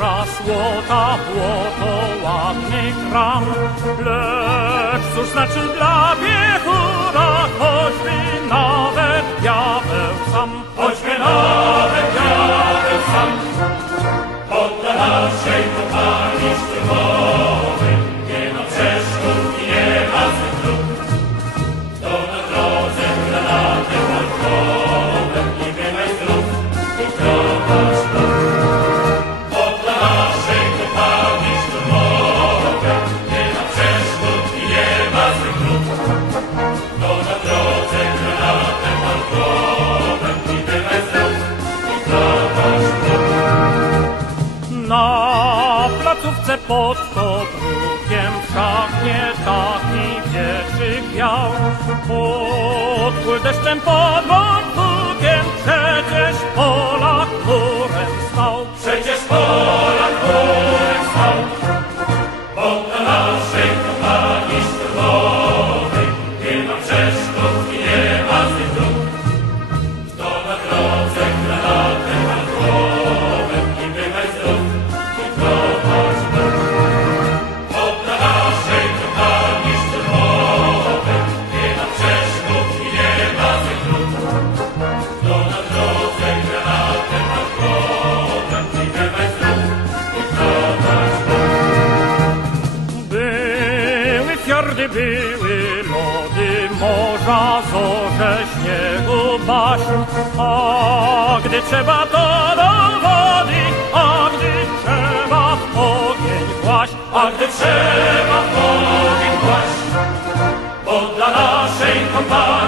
Kora złota, błoto ładnych ram, lecz cóż znaczy dla biednych? Pod Tobrugiem wszaknie taki wieczy wiał, pod deszczem pod gdy były lody morza, zorze śniegu paszu. A gdy trzeba to do wody, a gdy trzeba w ogień kłaść, a gdy trzeba w ogień kłaść, bo dla naszej kompanii